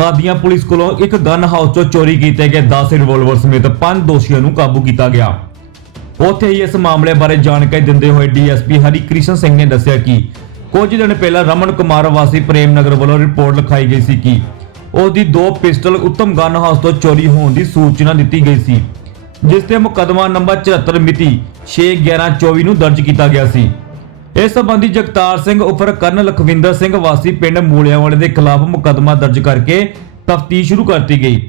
ਕਾਦੀਆਂ police ਕੋਲੋਂ ਇੱਕ gun house ਤੋਂ ਚੋਰੀ ਕੀਤੇ ਗਏ 10 ਰਿਵਾਲਵਰ ਸਮੇਤ 5 ਦੋਸ਼ੀਆਂ ਨੂੰ ਕਾਬੂ ਕੀਤਾ ਗਿਆ। ਉੱਥੇ ਹੀ ਇਸ ਮਾਮਲੇ ਬਾਰੇ ਜਾਣਕਾਰੀ ਦਿੰਦੇ ਹੋਏ ਡੀਐਸਪੀ ਹਰੀ ਕ੍ਰਿਸ਼ਨ ਸਿੰਘ ਨੇ ਦੱਸਿਆ ਕਿ ਕੁਝ ਦਿਨ ਪਹਿਲਾਂ ਰਮਨ ਕੁਮਾਰ ਵਾਸੀ ਪ੍ਰੇਮ ਨਗਰ ਵੱਲੋਂ ਰਿਪੋਰਟ ਲਿਖਾਈ ਗਈ ਸੀ ਕਿ ਉਸ ਦੀ ਦੋ ਪਿਸਟਲ ਉੱਤਮ ਗਨ ਹਾਊਸ ਤੋਂ ਚੋਰੀ ਹੋਣ ਦੀ ਸੂਚਨਾ ਦਿੱਤੀ ਗਈ ਸੀ, ਜਿਸ ਤੇ ਮੁਕੱਦਮਾ ਨੰਬਰ 74 ਮਿਤੀ 6/11/24 ਨੂੰ ਦਰਜ ਕੀਤਾ ਗਿਆ ਸੀ। ਇਸ ਸੰਬੰਧੀ ਜਗਤਾਰ ਸਿੰਘ ਉਪਰ ਕਰਨ ਲਖਵਿੰਦਰ ਸਿੰਘ ਵਾਸੀ ਪਿੰਡ ਮੂਲਿਆਂਵਾਲੇ ਦੇ ਖਿਲਾਫ ਮੁਕੱਦਮਾ ਦਰਜ ਕਰਕੇ ਤਫਤੀਸ਼ ਸ਼ੁਰੂ ਕਰਤੀ ਗਈ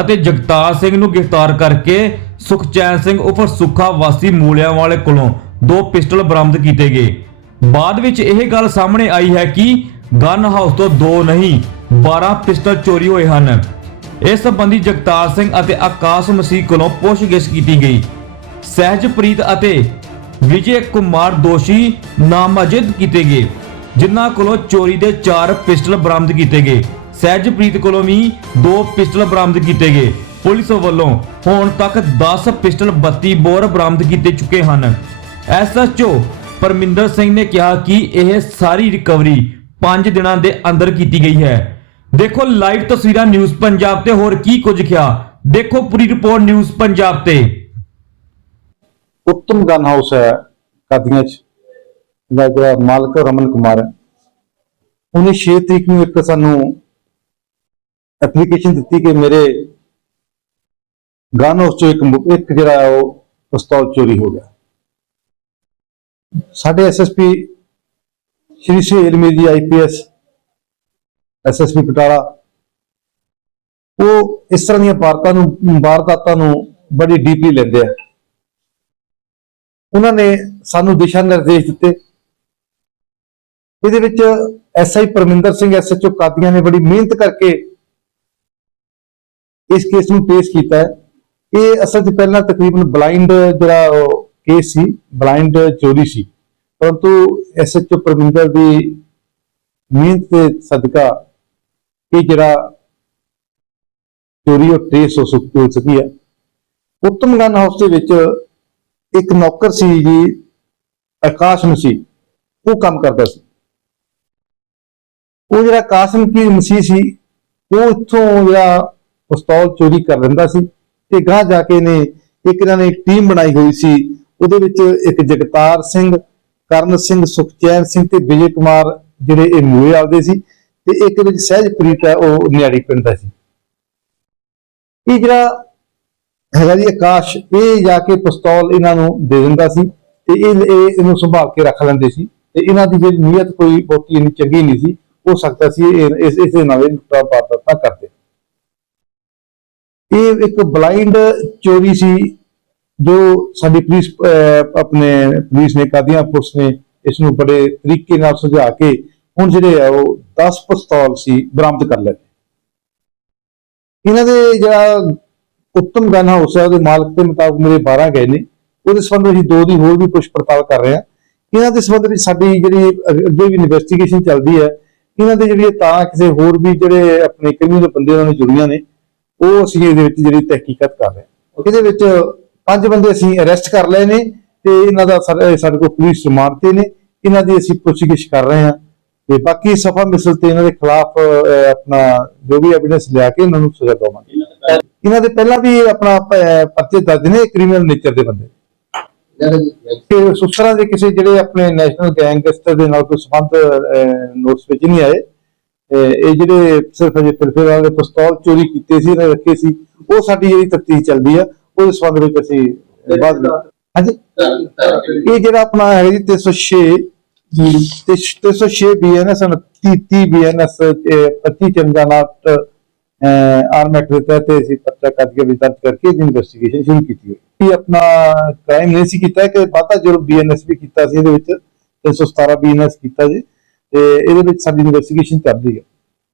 ਅਤੇ ਜਗਤਾਰ ਸਿੰਘ ਨੂੰ ਗ੍ਰਿਫਤਾਰ ਕਰਕੇ ਸੁਖਚੈਨ ਸਿੰਘ ਉਪਰ ਸੁੱਖਾ ਵਾਸੀ ਮੂਲਿਆਂਵਾਲੇ ਕੋਲੋਂ ਦੋ ਪਿਸਟਲ ਬਰਾਮਦ ਕੀਤੇ ਗਏ। ਬਾਅਦ ਵਿੱਚ ਇਹ ਗੱਲ ਸਾਹਮਣੇ ਆਈ ਹੈ ਕਿ ਗਨ ਹਾਊਸ ਤੋਂ ਦੋ ਨਹੀਂ 12 ਪਿਸਟਲ ਚੋਰੀ ਹੋਏ ਹਨ। ਇਸ ਸੰਬੰਧੀ ਜਗਤਾਰ ਸਿੰਘ ਅਤੇ ਆਕਾਸ਼ ਮਸੀਹ ਕੋਲੋਂ ਪੁੱਛਗਿੱਛ ਕੀਤੀ ਗਈ। ਸਹਿਜਪ੍ਰੀਤ ਅਤੇ ਵਿਜੇ ਕੁਮਾਰ ਦੋਸ਼ੀ ਨਾਮਜ਼ਦ ਕੀਤੇ ਗਏ, ਜਿਨ੍ਹਾਂ ਕੋਲੋਂ ਚੋਰੀ ਦੇ 4 ਪਿਸਟਲ ਬਰਾਮਦ ਕੀਤੇ ਗਏ। ਸਹਿਜਪ੍ਰੀਤ ਕੋਲੋਂ ਵੀ 2 ਪਿਸਟਲ ਬਰਾਮਦ ਕੀਤੇ ਗਏ। ਪੁਲਿਸ ਵੱਲੋਂ ਹੁਣ ਤੱਕ 10 ਪਿਸਟਲ 32 ਬੋਰ ਬਰਾਮਦ ਕੀਤੇ ਚੁੱਕੇ ਹਨ। ਐਸਐਚਓ ਪਰਮਿੰਦਰ ਸਿੰਘ ਨੇ ਕਿਹਾ ਕਿ ਇਹ ਸਾਰੀ ਰਿਕਵਰੀ 5 ਦਿਨਾਂ ਦੇ ਅੰਦਰ ਕੀਤੀ ਗਈ ਹੈ। ਦੇਖੋ ਲਾਈਵ ਤਸਵੀਰਾਂ ਨਿਊਜ਼ ਪੰਜਾਬ ਤੇ, ਹੋਰ ਕੀ ਕੁਝ ਕਿਹਾ? ਦੇਖੋ ਪੂਰੀ ਰਿਪੋਰਟ ਨਿਊਜ਼ ਪੰਜਾਬ ਤੇ। ਉੱਤਮ ਗਨ ਹਾਊਸ ਹੈ ਕਾਦੀਆਂ ਚ, ਦਾ ਜਿਹੜਾ ਮਾਲਕ ਰਮਨ ਕੁਮਾਰ ਹੈ। ਉਹਨੇ 6 ਤਰੀਕ ਨੂੰ ਇੱਕ ਸਾਨੂੰ ਐਪਲੀਕੇਸ਼ਨ ਦਿੱਤੀ ਕਿ ਮੇਰੇ ਗਨ ਹਾਊਸ ਚੋਂ ਇੱਕ ਇੱਕ ਜਿਹੜਾ ਉਹ ਪਿਸਤੌਲ ਚੋਰੀ ਹੋ ਗਿਆ। ਸਾਡੇ ਐਸਐਸਪੀ ਸ਼੍ਰੀ ਸੁਹੇਲ ਮੇਰੀ ਆਈਪੀਐਸ ਐਸਐਸਪੀ ਪਟਾਲਾ, ਉਹ ਇਸ ਤਰ੍ਹਾਂ ਦੀਆਂ ਵਾਰਤਾ ਨੂੰ, ਵਾਰਦਾਤਾਂ ਨੂੰ ਬੜੀ ਡੀਪਲੀ ਲੈਂਦੇ ਆ। ਉਹਨਾਂ ਨੇ ਸਾਨੂੰ ਦਿਸ਼ਾ ਨਿਰਦੇਸ਼ ਦਿੱਤੇ। ਇਹਦੇ ਵਿੱਚ ਐਸਆਈ ਪਰਮਿੰਦਰ ਸਿੰਘ ਐਸਐਚਓ ਕਾਦੀਆਂ ਨੇ ਬੜੀ ਮਿਹਨਤ ਕਰਕੇ ਇਸ ਕੇਸ ਨੂੰ ਪੇਸ਼ ਕੀਤਾ ਹੈ। ਇਹ ਅਸਲ 'ਚ ਪਹਿਲਾਂ ਤਕਰੀਬਨ ਬਲਾਈਂਡ ਜਿਹੜਾ ਕੇਸ ਸੀ, ਬਲਾਈਂਡ ਚੋਰੀ ਸੀ। ਪਰੰਤੂ ਐਸਐਚਓ ਪਰਮਿੰਦਰ ਦੀ ਮਿਹਨਤ ਦੇ ਸਦਕਾ ਇਹ ਜਿਹੜਾ ਚੋਰੀ ਉਹ ਟ੍ਰੇਸ ਹੋ ਸਕ- ਸਕੀ ਹੈ। ਉੱਤਮ ਗਨ ਹਾਊਸ ਦੇ ਵਿੱਚ ਇੱਕ ਨੌਕਰ ਸੀ ਜੀ ਆਕਾਸ਼ ਮਸੀਹ ਉਹ ਕੰਮ ਕਰਦਾ ਸੀ। ਉਹ ਜਿਹੜਾ ਕਾਸਮ ਕੀ ਮਸੀਹ ਸੀ, ਉਹ ਇੱਥੋਂ ਜਿਹੜਾ ਪਿਸਤੌਲ ਚੋਰੀ ਕਰ ਲੈਂਦਾ ਸੀ ਤੇ ਗਾਹ ਜਾ ਕੇ ਨੇ ਇੱਕ ਇਹਨਾਂ ਨੇ ਇੱਕ ਟੀਮ ਬਣਾਈ ਹੋਈ ਸੀ, ਉਹਦੇ ਵਿੱਚ ਇੱਕ ਜਗਤਾਰ ਸਿੰਘ, ਕਰਨ ਸਿੰਘ, ਸੁਖਚੈਨ ਸਿੰਘ ਤੇ ਵਿਜੇ ਕੁਮਾਰ ਜਿਹੜੇ ਇਹ ਮੂਏ ਆਉਂਦੇ ਸੀ ਤੇ ਇੱਕ ਵਿੱਚ ਸਹਿਜਪ੍ਰੀਤ ਹੈ, ਉਹ ਨਿਆੜੀ ਪਿੰਡ ਦਾ ਸੀ। ਇਹ ਜਿਹੜਾ ਹੈਗਾ ਜੀ ਆਕਾਸ਼ ਇਹ ਜਾ ਕੇ ਪਿਸਤੌਲ ਇਹਨਾਂ ਨੂੰ ਦੇ ਦਿੰਦਾ ਸੀ ਤੇ ਇਹ ਇਹਨੂੰ ਸੰਭਾਲ ਕੇ ਰੱਖ ਲੈਂਦੇ ਸੀ ਤੇ ਇਹਨਾਂ ਦੀ ਜਿਹੜੀ ਨੀਅਤ ਕੋਈ ਬਹੁਤੀ ਇੰਨੀ ਚੰਗੀ ਨਹੀਂ ਸੀ ਹੋ ਸਕਦਾ ਸੀ ਇਸ ਇਸ ਨਾਲ ਇਹ ਲੁੱਟਾਂ ਪਾਤਾ ਕਰਦੇ। ਇਹ ਇੱਕ ਬਲਾਈਂਡ ਚੋਰੀ ਸੀ ਜੋ ਸਾਡੀ ਪੁਲਿਸ ਅਹ, ਆਪਣੇ ਪੁਲਿਸ ਨੇ ਕਾਦੀਆਂ ਪੁਲਿਸ ਨੇ ਇਸ ਨੂੰ ਬੜੇ ਤਰੀਕੇ ਨਾਲ ਸੁਝਾ ਕੇ ਹੁਣ ਜਿਹੜੇ ਆ ਉਹ 10 ਪਿਸਤੌਲ ਸੀ ਬਰਾਮਦ ਕਰ ਲਏ। ਇਹਨਾਂ ਦੇ ਜਿਹੜਾ ਉੱਤਮ ਗਨ ਹਾਊਸ ਹੈ, ਉਹਦੇ ਮਾਲਕ ਦੇ ਮੁਤਾਬਕ ਮੇਰੇ 12 ਗਏ ਨੇ। ਉਹਦੇ ਸੰਬੰਧ ਵਿੱਚ ਅਸੀਂ ਦੋ ਦੀ ਹੋਰ ਵੀ ਪੁੱਛ ਪੜਤਾਲ ਕਰ ਰਹੇ ਹਾਂ। ਇਹਨਾਂ ਦੇ ਸੰਬੰਧ ਵਿੱਚ ਸਾਡੀ ਜਿਹੜੀ ਅੱਗੇ ਵੀ ਇਨਵੈਸਟੀਗੇਸ਼ਨ ਚੱਲਦੀ ਹੈ, ਇਹਨਾਂ ਦੇ ਜਿਹੜੀਆਂ ਤਾਂ ਕਿਸੇ ਹੋਰ ਵੀ ਜਿਹੜੇ ਆਪਣੇ ਕ੍ਰਿਮੀਨਲ ਬੰਦੇ ਉਹਨਾਂ ਨੇ ਜੁੜੀਆਂ ਨੇ, ਉਹ ਅਸੀਂ ਇਹਦੇ ਵਿੱਚ ਜਿਹੜੀ ਤਹਿਕੀਕਤ ਕਰ ਰਹੇ ਹਾਂ। ਇਹਦੇ ਵਿੱਚ ਪੰਜ ਬੰਦੇ ਅਸੀਂ ਅਰੈਸਟ ਕਰ ਲਏ ਨੇ ਤੇ ਇਹਨਾਂ ਦਾ ਸਾਡੇ ਕੋਲ ਪੁਲਿਸ ਰਿਮਾਂਡ ਤੇ ਨੇ। ਇਹਨਾਂ ਦੀ ਅਸੀਂ ਪੁੱਛਗਿੱਛ ਕਰ ਰਹੇ ਹਾਂ ਤੇ ਬਾਕੀ ਸਫਾ ਮਿਸਲ ਤੇ ਇਹਨਾਂ ਦੇ ਖਿਲਾਫ ਆਪਣਾ ਜੋ ਵੀ ਐਵੀਡੈਂਸ ਲਿਆ ਕੇ ਇਹਨਾਂ ਨੂੰ ਸਜ਼ਾ ਦਵਾਂਗੇ। ਇਹਨਾਂ ਦੇ ਪਹਿਲਾਂ ਵੀ ਆਪਣਾ ਅਹ, ਪਰਚੇ ਦਰਜ ਨੇ ਕ੍ਰਿਮੀਨਲ ਨੇਚਰ ਦੇ ਬੰਦੇ। ਕਿ ਸੁਸਰਾ ਦੇ ਕਿਸੇ ਜਿਹੜੇ ਆਪਣੇ ਨੈਸ਼ਨਲ ਗੈਂਗਸਟਰ ਦੇ ਨਾਲ ਕੋਈ ਸੰਬੰਧ ਨੋਟਸ ਵਿੱਚ ਨਹੀਂ ਆਏ। ਇਹ ਜਿਹੜੇ ਸਿਰਫ ਅਜੇ ਫਿਰਫਿਰ ਵਾਲੇ ਪਿਸਤੌਲ ਚੋਰੀ ਕੀਤੇ ਸੀ ਇਹਨਾਂ ਰੱਖੇ ਸੀ ਉਹ ਸਾਡੀ ਜਿਹੜੀ ਤਫਤੀਸ਼ ਚੱਲਦੀ ਆ ਉਹਦੇ ਸੰਬੰਧ ਵਿੱਚ ਅਸੀਂ ਬਾਅਦ ਹਾਂਜੀ? ਇਹ ਜਿਹੜਾ ਆਪਣਾ ਹੈ ਜੀ 306 306 ਬੀਐਨਐਸ 30 30 ਬੀਐਨਐਸ 25 ਚੰਗਾਨਾਟ ਆਰਮ ਐਕਟ ਦੇ ਤਹਿਤ ਅਸੀਂ ਪਰਚਾ ਕੱਢ ਕੇ ਵਿਚਾਰ ਕਰਕੇ ਇਹਦੀ ਇਨਵੈਸਟੀਗੇਸ਼ਨ ਸ਼ੁਰੂ ਕੀਤੀ ਹੈ ਇਹ ਆਪਣਾ ਕ੍ਰਾਈਮ ਨਹੀਂ ਸੀ ਕੀਤਾ ਕਿ ਵਾਧਾ ਜੁਰਮ ਬੀਐਨਐਸ ਵੀ ਕੀਤਾ ਸੀ ਇਹਦੇ ਵਿੱਚ 317 ਬੀਐਨਐਸ ਕੀਤਾ ਜੀ, ਤੇ ਇਹਦੇ ਵਿੱਚ ਸਾਡੀ ਇਨਵੈਸਟੀਗੇਸ਼ਨ ਚੱਲ ਹੈ।